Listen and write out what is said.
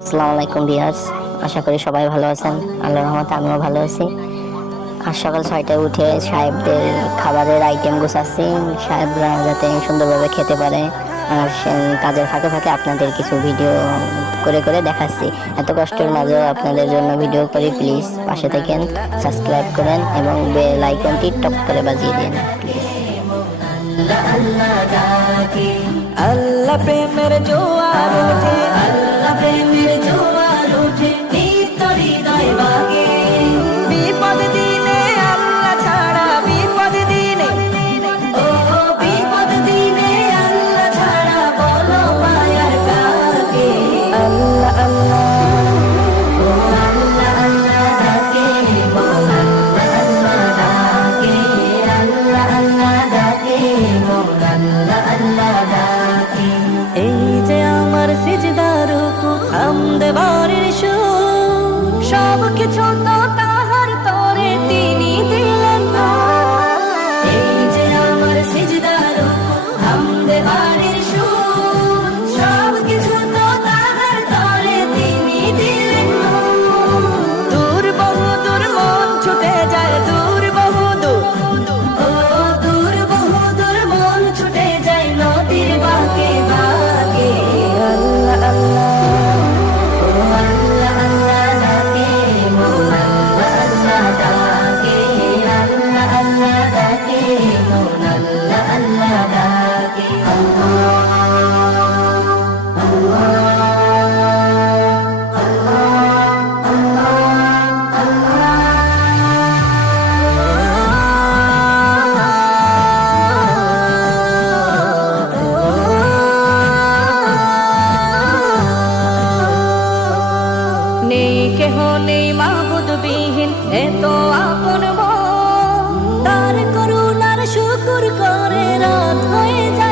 আসসালামু আলাইকুম ভিউয়ার্স, আশা করি সবাই ভালো আছেন। আল্লাহর রহমতে আমিও ভালো আছি। আজ সকাল 6টায় উঠে সাহেবদের খাবারের আইটেম গোছাচ্ছি, সাহেবরা যাতে সুন্দরভাবে খেতে পারে। আর কাজের ফাঁকে ফাঁকে আপনাদের কিছু ভিডিও করে করে দেখাচ্ছি। এত কষ্টের মাঝেও আপনাদের জন্য ভিডিও করি, প্লিজ পাশে থাকেন, সাবস্ক্রাইব করেন এবং বেল আইকনটি টপ করে বাজিয়ে দিন প্লিজ। আল্লাহ প্রেমের জোয়ার ওঠে, আল্লাহ প্রেমের জোয়ার ওঠে, নিত্য হৃদয় বাগে। বিপদ দিনে আল্লাহ ছাড়া, বিপদ দিনে ও বিপদ দিনে আল্লাহ ছাড়া বলো মায়ার কাকে। আল্লাহ আল্লাহ ও আল্লাহ আল্লাহ ডাকে, ও আল্লাহ আল্লাহ ডাকে, আল্লাহ আল্লাহ ডাকে, ও আল্লাহ আল্লাহ ডাকে। এই যে আমার সিজদার রুকু, হামদ বারের সুর, সব কিছু তো তাহার তরে তিনি দিলেন না। এই যে আমার সিজদার রুকু, হামদ বারের সুর, সব কিছু তো তাহার তরে তিনি দিলেন না। দূর বহুদূর মন ছুটে যায়, দূর বহুদূর ও দূর বহুদূর মন ছুটে যায় নদীর বাঁকে বাঁকে। আল্লাহ আল্লাহ ও আল্লাহ আল্লাহ ডাকে, ও আল্লাহ আল্লাহ ডাকে, আল্লাহ আল্লাহ ডাকে, ও আল্লাহ আল্লাহ ডাকে। নেই কেহ নেই মাবুদ বিহীন, এত আপন মন, তার করুণার শুকুর করে রাত হয়ে যায়।